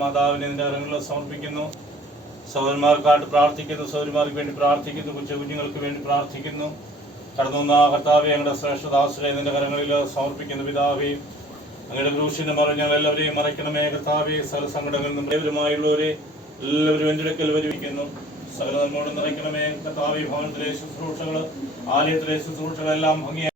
മാതാവിനെ നിന്റെ കരങ്ങളിൽ സമർപ്പിക്കുന്നു. സഹോദരന്മാർക്കായിട്ട് പ്രാർത്ഥിക്കുന്നു, സഹോദരിമാർക്ക് വേണ്ടി പ്രാർത്ഥിക്കുന്നു, കുഞ്ഞുങ്ങൾക്ക് വേണ്ടി പ്രാർത്ഥിക്കുന്നു. കടന്നു വന്ന കർത്താവെ ഞങ്ങളുടെ ശ്രേഷ്ഠദാസരെ നിന്റെ കരങ്ങളിൽ സമർപ്പിക്കുന്നു. പിതാവേ, അങ്ങയുടെ ക്രൂശിന്റെ മറ ഞങ്ങൾ എല്ലാവരെയും മറയ്ക്കണമേ. കർത്താവെ, സകല സങ്കടങ്ങളിൽ നിന്നും ഏവരുമായുള്ളവരെ എല്ലാവരും എൻ്റെ അടുക്കൽ വരുവിക്കുന്നു. സകല നമ്മോട് നിറയ്ക്കണമേ. കർത്താവെ, ഭവനത്തിലെ ശുശ്രൂഷകൾ, ആലയത്തിലെ ശുശ്രൂഷകളെല്ലാം ഭംഗിയായി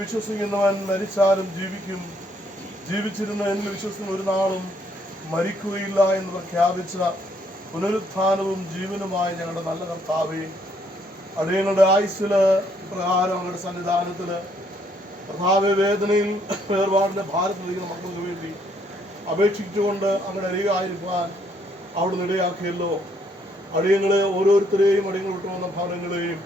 വിശ്വസിക്കുന്നവൻ മരിച്ചാലും ജീവിക്കും, ജീവിച്ചിരുന്ന എന്നിൽ വിശ്വസിക്കുന്ന ഒരു നാളും മരിക്കുകയില്ല എന്ന് പ്രഖ്യാപിച്ച പുനരുത്ഥാനവും ജീവനുമായ ഞങ്ങളുടെ നല്ല കർത്താവേ, അടിയങ്ങളുടെ ആയുസ്സില് പ്രകാരം അവരുടെ സന്നിധാനത്തില് കർത്താവെ വേദനയിൽ വേർപാടിന്റെ ഭാരത്തിലിരിക്കുന്ന മക്കൾക്ക് വേണ്ടി അപേക്ഷിച്ചുകൊണ്ട് അങ്ങനെ അരികായിരിക്കാൻ അവിടുന്ന് ഇടയാക്കിയല്ലോ. അടിയങ്ങളെ ഓരോരുത്തരെയും അടിയങ്ങൾ വിട്ടുവന്ന ഭവനങ്ങളെയും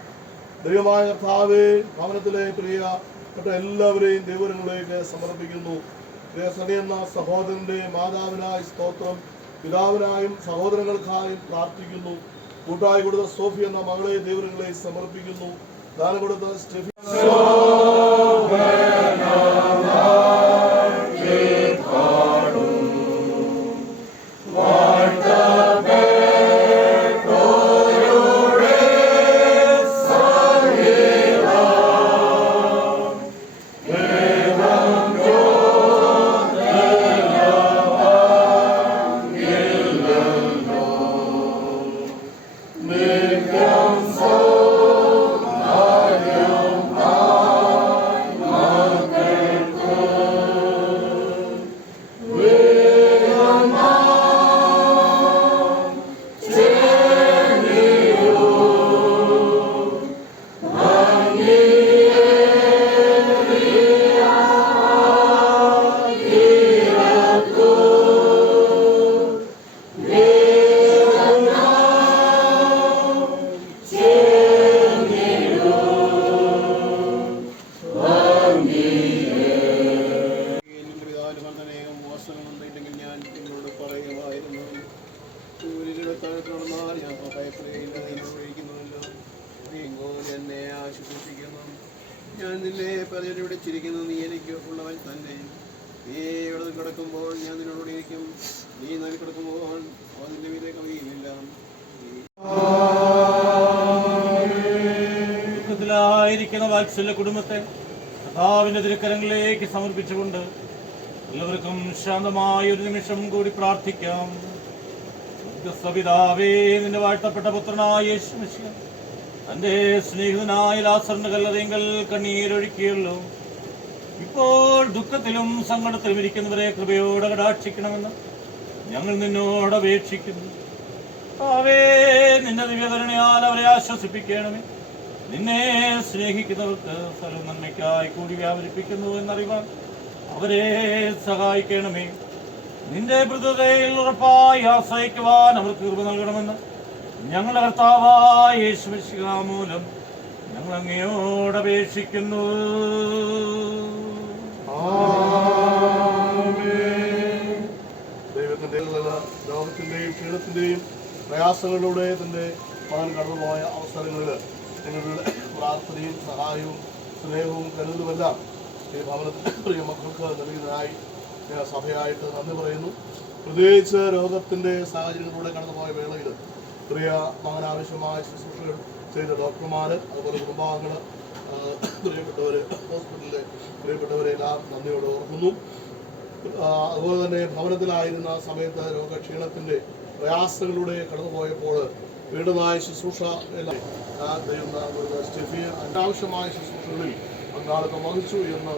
ദൈവമായ കർത്താവെ ഭവനത്തിലെ പ്രിയപ്പെട്ട എല്ലാവരെയും ദൈവങ്ങളിലേക്ക് സമർപ്പിക്കുന്നു. സണിയെന്ന സഹോദരന്റെ മാതാവിനായി സ്തോത്രം, പിതാവിനായും സഹോദരങ്ങൾക്കായും പ്രാർത്ഥിക്കുന്നു. കൂട്ടായി കൊടുത്ത സോഫി എന്ന മകളെ ദൈവങ്ങളെ സമർപ്പിക്കുന്നു. ദാനം കൊടുത്ത Steffi Make them so, I am പലരും വിളിച്ചിരിക്കുന്നു, നീ എനിക്ക് ഉള്ളവൻ തന്നെ. നീ എവിടെ കിടക്കുമ്പോൾ ഞാൻ നിന്നോട് ഇരിക്കും, നീ നന്ദി കിടക്കുമ്പോൾ അതിൻ്റെ മീതെ കവിയുമില്ല. ദുഃഖത്തിലായിരിക്കുന്ന വാത്സല്യ കുടുംബത്തെ കർത്താവിന്റെ തിരുക്കരങ്ങളിലേക്ക് സമർപ്പിച്ചുകൊണ്ട് എല്ലാവർക്കും ശാന്തമായ ഒരു നിമിഷം കൂടി പ്രാർത്ഥിക്കാം. പിതാവേ, നിന്റെ വാഴ്ത്തപ്പെട്ട പുത്രനായ യേശു മിശിഹ തന്റെ സ്നേഹിതനായ ലാസറിന്റെ കല്ലറയിൽ കണ്ണീരൊഴുക്കിയല്ലോ. ഇപ്പോൾ ദുഃഖത്തിലും സങ്കടത്തിലും ഇരിക്കുന്നവരെ കൃപയോടെ കടാക്ഷിക്കണമെന്ന് ഞങ്ങൾ നിന്നോട് അപേക്ഷിക്കുന്നു. ആവേ, നിന്റെ ദിവ്യകരുണയാൽ അവരെ ആശ്വസിപ്പിക്കണമേ. നിന്നെ സ്നേഹിക്കുന്നവർക്ക് സർവ്വ നന്മയ്ക്കായി കൂടി വ്യാപരിപ്പിക്കുന്നു എന്നറിവാൻ അവരെ സഹായിക്കണമേ. നിന്റെ മൃദുതയിൽ ഉറപ്പായി ആശ്രയിക്കുവാൻ അവർക്ക് കൃപ നൽകണമെന്ന് ഞങ്ങളുടെ കർത്താവായ യേശു മിശിഹ മൂലം ഞങ്ങൾ അങ്ങയോട് അപേക്ഷിക്കുന്നു. ദൈവത്തിന്റെ രോഗത്തിന്റെയും ക്ഷീണത്തിന്റെയും പ്രയാസങ്ങളിലൂടെ തന്റെ മകൻ കടന്നുപോയ അവസരങ്ങളിൽ നിങ്ങളുടെ പ്രാർത്ഥനയും സഹായവും സ്നേഹവും കരുതലുമെല്ലാം ഈ ഭവനത്തിലെ പ്രിയ മക്കൾക്ക് നൽകിയതിനായി സഭയായിട്ട് നന്ദി പറയുന്നു. പ്രത്യേകിച്ച് രോഗത്തിന്റെ സാഹചര്യങ്ങളിലൂടെ കടന്നുപോയ വേളയിൽ പ്രിയ മകൻ ആവശ്യമായ ശുശ്രൂഷകൾ ചെയ്ത ഡോക്ടർമാർ, അതുപോലെ കുടുംബാംഗങ്ങൾ, പ്രിയപ്പെട്ടവർ, ഹോസ്പിറ്റലിലെ പ്രിയപ്പെട്ടവരെല്ലാം നന്ദിയോടെ ഓർക്കുന്നു. അതുപോലെ തന്നെ ഭവനത്തിലായിരുന്ന സമയത്ത് രോഗക്ഷീണത്തിന്റെ പ്രയാസങ്ങളിലൂടെ കടന്നുപോയപ്പോൾ വീണ്ടുമായ ശുശ്രൂഷ എല്ലാം ദൈവം സ്റ്റെഫി അനാവശ്യമായ ശുശ്രൂഷകളിൽ പങ്കാളിത്തം വഹിച്ചു എന്ന്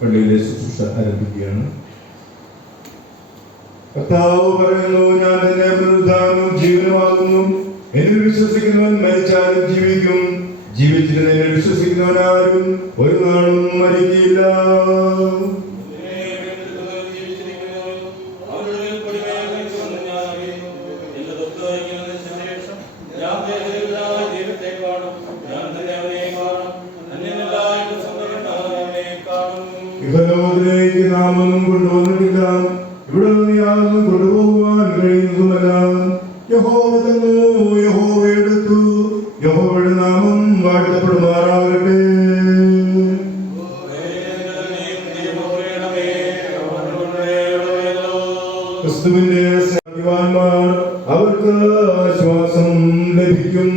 പള്ളിയിലെ ശുശ്രൂഷ ആരംഭിക്കുകയാണ്. കർത്താവ് പറയുന്നു, ഞാൻ തന്നെ പുനരുദ്ധാനവും ജീവനുമാകുന്നു. എന്നിൽ വിശ്വസിക്കുന്നവൻ മരിച്ചാലും ജീവിക്കും. ജീവിച്ചിരുന്ന എന്നിൽ വിശ്വസിക്കുന്നവനാരും ഒരു നാളും മരിക്കില്ല. ഇഹലോകത്തിലേക്ക് നാം ഒന്നും കൊണ്ടുവന്നിട്ടില്ല, ഇവിടെ നിന്ന് യാതൊന്നും കൊണ്ടുപോകുവാൻ കഴിയുന്നതുമല്ല. യഹോവ തന്നു, യഹോവ എടുത്തു, യഹോവയുടെ നാമം വാഴ്ത്തപ്പെടുമാറാകട്ടെ. ക്രിസ്തുവിന്റെ സ്നേഹിതന്മാർ, അവർക്ക് ആശ്വാസം ലഭിക്കും.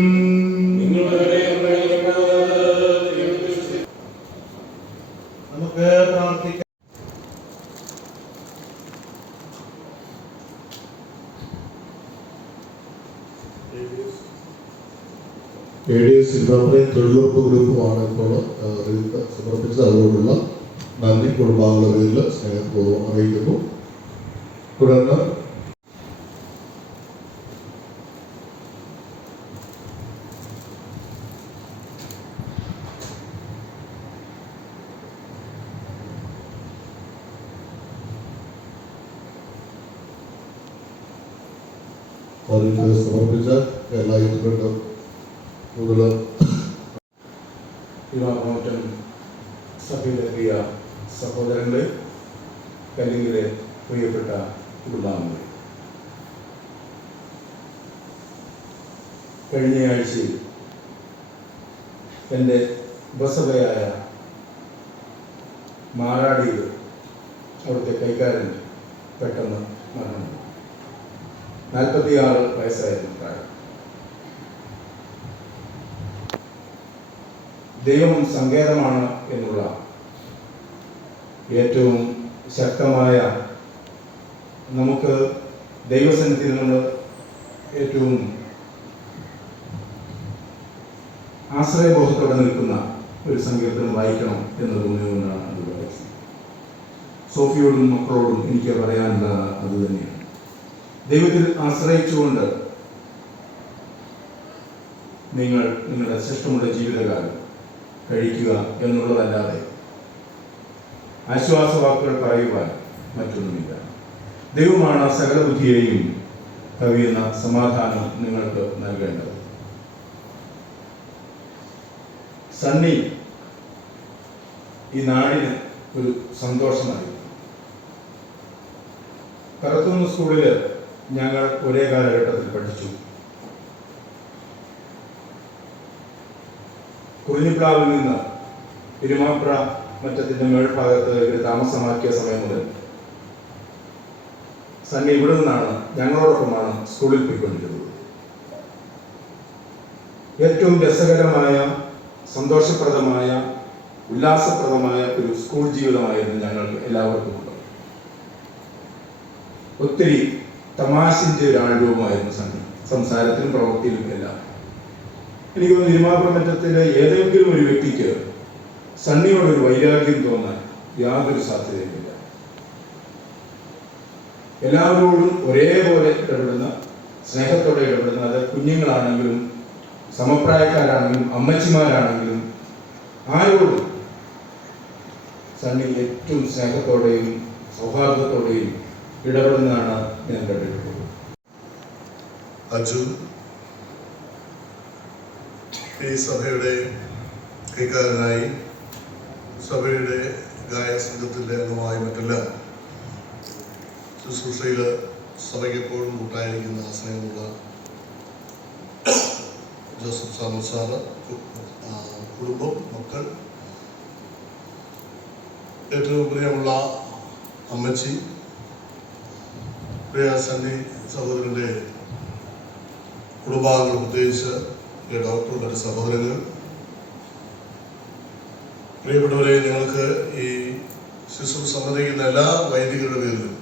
നമുക്ക് പ്രാർത്ഥിക്കാം. സിംബാബ്വെ തൊഴിലുറപ്പ് ഗ്രൂപ്പുമാണ് ഇപ്പോൾ സമർപ്പിച്ചത്. അതുകൊണ്ടുള്ള നന്ദി കുടുംബാംഗങ്ങളുടെ പേരിൽ സ്നേഹപൂർവ്വം അറിയിക്കുന്നു. തുടർന്ന് സമർപ്പിച്ച എല്ലാ യൂത്തുകൾക്കും കൂടുതൽ യുവാമോറ്റം സഭയിലെത്തിയ സഹോദരങ്ങളെ, കല്ലിങ്ങിലെ പ്രിയപ്പെട്ട കുടുംബാംഗങ്ങളെ, കഴിഞ്ഞയാഴ്ചയിൽ എൻ്റെ ബസവയായ മാറാടിയിൽ അവിടുത്തെ കൈക്കാരൻ പെട്ടെന്ന് മരണം. 46 വയസ്സായിരുന്നു പ്രായം. ദൈവം സങ്കേതമാണ് എന്നുള്ള ഏറ്റവും ശക്തമായ, നമുക്ക് ദൈവസന്നിധിയിൽ നിന്ന് ഏറ്റവും ആശ്രയബോധത്തോടെ നിൽക്കുന്ന ഒരു സങ്കീർത്തനം വായിക്കണം എന്ന് തോന്നിയുകൊണ്ടാണ് അത് വായിച്ചത്. സോഫിയോടും മക്കളോടും എനിക്ക് പറയാനുള്ളത് അത് തന്നെയാണ്. ദൈവത്തിൽ ആശ്രയിച്ചുകൊണ്ട് നിങ്ങൾ നിങ്ങളുടെ ശ്രേഷ്ഠമുള്ള ജീവിതകാലം കഴിക്കുക എന്നുള്ളതല്ലാതെ ആശ്വാസവാക്കുകൾ പറയുവാൻ മറ്റൊന്നുമില്ല. ദൈവമാണ് സകല ബുദ്ധിയെയും കവിയുന്ന സമാധാനം നിങ്ങൾക്ക് നൽകേണ്ടത്. സണ്ണി ഈ നാടിന് ഒരു സന്തോഷമായി. കറുത്തുന്ന സ്കൂളിൽ ഞങ്ങൾ ഒരേ കാലഘട്ടത്തിൽ പഠിച്ചു. കുറിഞ്ഞിപ്ലാവിൽ നിന്ന് പെരുമാപ്ര മറ്റത്തിൻ്റെ മേൽഭാഗത്ത് ഇവർ താമസമാക്കിയ സമയം മുതൽ സണ്ണി ഇവിടെ നിന്നാണ് ഞങ്ങളോടൊപ്പമാണ് സ്കൂളിൽ പോയിക്കൊണ്ടിരുന്നത്. ഏറ്റവും രസകരമായ, സന്തോഷപ്രദമായ, ഉല്ലാസപ്രദമായ ഒരു സ്കൂൾ ജീവിതമായിരുന്നു ഞങ്ങൾക്ക് എല്ലാവർക്കും ഉള്ളത്. ഒത്തിരി തമാശിൻ്റെ ഒരാഴ്ചവുമായിരുന്നു സണ്ണി, സംസാരത്തിലും പ്രവൃത്തിയിലും എല്ലാം. എനിക്ക് തോന്നുന്നു തിരുമാപ്രമറ്റത്തിലെ ഏതെങ്കിലും ഒരു വ്യക്തിക്ക് സണ്ണിയോടൊരു വൈരാഗ്യം തോന്നാൻ യാതൊരു സാധ്യതയുമില്ല. എല്ലാവരോടും ഒരേപോലെ ഇടപെടുന്ന, സ്നേഹത്തോടെ ഇടപെടുന്ന, അത് കുഞ്ഞുങ്ങളാണെങ്കിലും സമപ്രായക്കാരാണെങ്കിലും അമ്മച്ചിമാരാണെങ്കിലും ആരോടും സണ്ണി ഏറ്റവും സ്നേഹത്തോടെയും സൗഹാർദ്ദത്തോടെയും ഇടപെടുന്നതാണ് ഞാൻ കണ്ടിട്ടുള്ളത്. അജു ഈ സഭയുടെ കൈക്കാരനായി, സഭയുടെ ഗായക സംഘത്തിൻ്റെ അംഗമായി, മറ്റെല്ലാം ശുശ്രൂഷയിൽ സഭയ്ക്ക് എപ്പോഴും കൂട്ടായിരിക്കുന്ന സ്നേഹമുള്ള ജോസഫ് സാമുൽ സാറ്, കുടുംബം, മക്കൾ, ഏറ്റവും പ്രിയമുള്ള അമ്മച്ചി, പ്രിയ സണ്ണി സഹോദരൻ്റെ കുടുംബാംഗങ്ങൾ, പ്രത്യേകിച്ച് ഡോക്ടർ, മറ്റ് സഹോദരങ്ങൾ, പ്രിയപ്പെട്ടവരെ, ഞങ്ങൾക്ക് ഈ ശുശ്രൂഷ സംബന്ധിക്കുന്ന എല്ലാ വൈദികരുടെ പേരിലും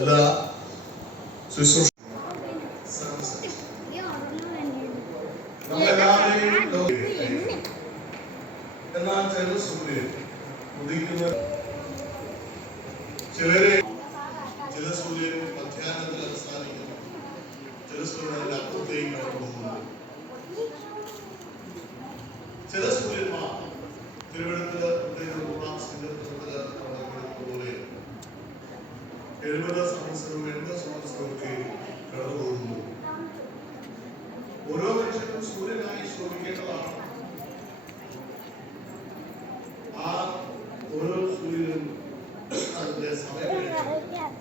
എല്ലാ ശുശ്രൂഷ എന്നാൽ ചില സൂര്യൻ ഉദിക്കുന്ന, ചില സൂര്യൻ മധ്യാഹ്നത്തിൽ അവസാനിക്കുന്നു, ചില സൂര്യൻ അതിന്റെ അപ്പുറത്തേക്ക് കടന്നു പോകുന്നു. ചില സൂര്യന്മാർ തിരുവനന്തപുരത്ത് പോലെ 70 സംവത്സരവും 80 സംവത്സരമൊക്കെ കടന്നു പോകുന്നു. ഓരോ മനുഷ്യനും സൂര്യനായി ശോഭിക്കേണ്ടതാണ്. ആ ഓരോ സൂര്യനും അതിന്റെ സമയം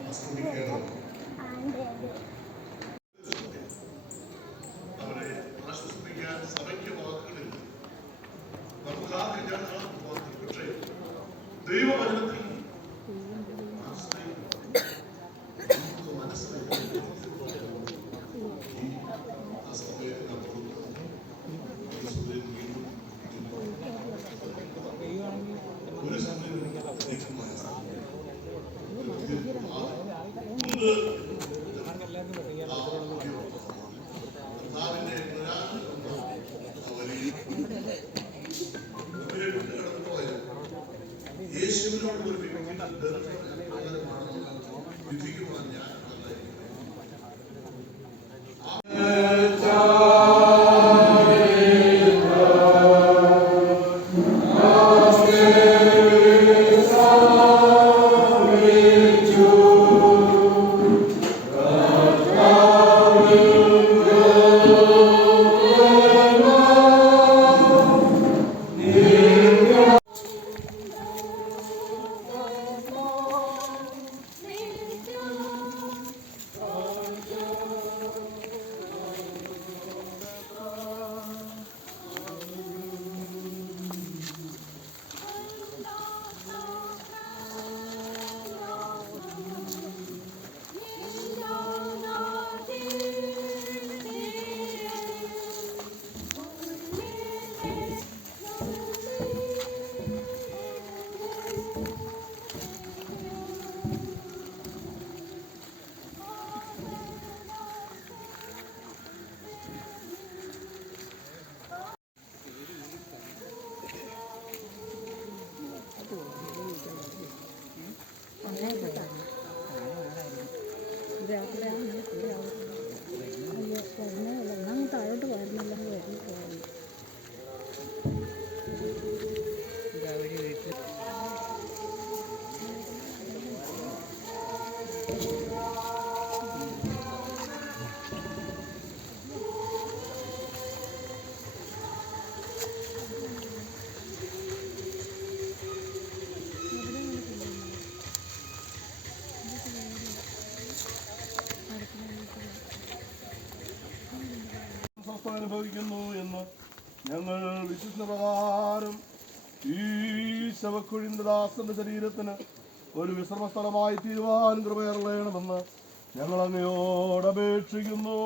അസ്തമിക്കേണ്ടതാണ്. അവരെ ആശ്വസിപ്പിക്കാൻ സഭയ്ക്ക് വാക്കുകളില്ല. നമുക്ക് ആ കല്യാണം വാക്കുകൾ, പക്ഷേ ദൈവവചനത്തിൽ യേശുവിനോട് ഒരു വിധിക്കുവാൻ ഞാൻ അവസ്ഥ അനുഭവിക്കുന്നു എന്ന് ഞങ്ങൾ വിശ്വസിക്കുന്ന പ്രകാരം ഈ ശവക്കുഴിന്റെ ദാസന്റെ ശരീരത്തിന് ഒരു വിശ്രമ സ്ഥലമായി തീരുവാൻ കൃപയറിയണമെന്ന് ഞങ്ങൾ അങ്ങയോട് അപേക്ഷിക്കുന്നു.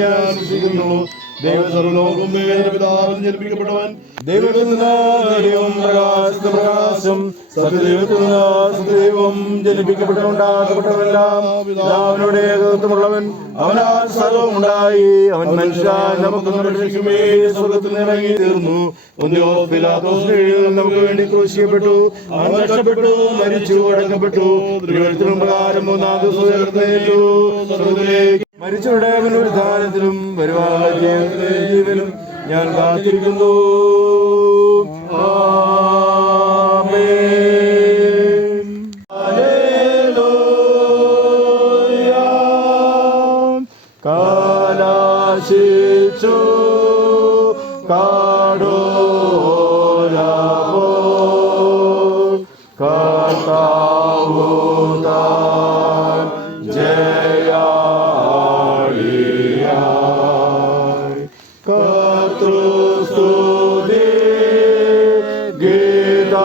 ഞാൻ വിശ്വസിക്കുന്നു. പിതാവിൽ ജനിപ്പിക്കപ്പെട്ടവൻ, ദൈവത്തിൽ പ്രകാശം, സത്യദൈവത്തിൽ സത്യദൈവം, ജനിപ്പിക്കപ്പെട്ടുണ്ടാകപ്പെട്ടവെല്ലാം പിതാവിനോട് ഏകത്വമുള്ളവൻ, അവനാൽ സർവം ഉണ്ടായി. അവൻ മനുഷ്യൻ നമുക്ക് രക്ഷിക്കുമേ സ്വർഗത്തിൽ ഇറങ്ങി തീർന്നു. നമുക്ക് വേണ്ടി ക്രൂശിക്കപ്പെട്ടു, അവൻ കഷ്ടപ്പെട്ടു, മരിച്ചു, അടക്കപ്പെട്ടു. തിരുവഴുത്തിനും പ്രകാരം മൂന്നാം ദിവസം ഉയർത്തെഴുന്നേറ്റു. സ്വർഗ്ഗത്തിലേക്ക് മരിച്ചവരുടെ പുനരുദ്ധാനത്തിലും വരുവാനുള്ള ജീവനും ഞാൻ കാത്തിരിക്കുന്നു. ആമേൻ. ഹല്ലേലൂയ. കലാശിച്ചു കാടോലവോ കർത്താവു താൻ ജയാളിയായി കർത്തൃസ്തുതി ഗീതം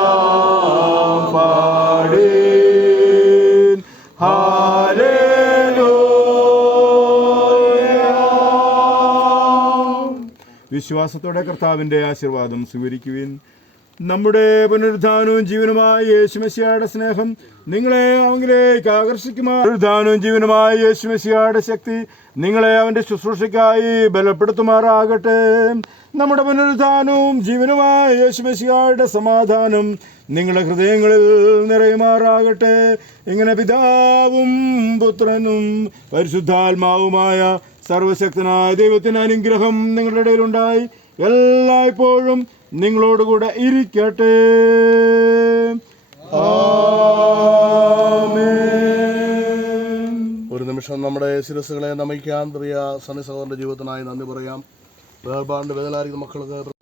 പാടീൻ. ഹല്ലേലൂയ. വിശ്വാസത്തോടെ കർത്താവിന്റെ ആശീർവാദം സ്വീകരിക്കുവിൻ. നമ്മുടെ പുനരുദ്ധാനവും ജീവനുമായ യേശുമശിഹായുടെ സ്നേഹം നിങ്ങളെ അവനിലേക്ക് ആകർഷിക്കുമാർ. പുനരുദ്ധാനവും ജീവനുമായ യേശുമശിഹായുടെ ശക്തി നിങ്ങളെ അവന്റെ ശുശ്രൂഷയ്ക്കായി ബലപ്പെടുത്തുമാറാകട്ടെ. നമ്മുടെ പുനരുദ്ധാനവും ജീവനുമായ യേശുമശിഹായുടെ സമാധാനം നിങ്ങളുടെ ഹൃദയങ്ങളിൽ നിറയുമാറാകട്ടെ. ഇങ്ങനെ പിതാവും പുത്രനും പരിശുദ്ധാത്മാവുമായ സർവശക്തനായ ദൈവത്തിന്റെ അനുഗ്രഹം നിങ്ങളുടെ ഇടയിലുണ്ടായി എല്ലായ്പ്പോഴും നിങ്ങളോടുകൂടെ ഇരിക്കട്ടെ. ആമേൻ. ഒരു നിമിഷം നമ്മുടെ ശിരസ്സുകളെ നമിക്കാൻ പ്രിയ സന്നി സഹോദരന്റെ ജീവിതത്തിനായി നന്ദി പറയാം. വേർപാടിന്റെ വേദനായിരിക്കുന്ന മക്കൾക്ക്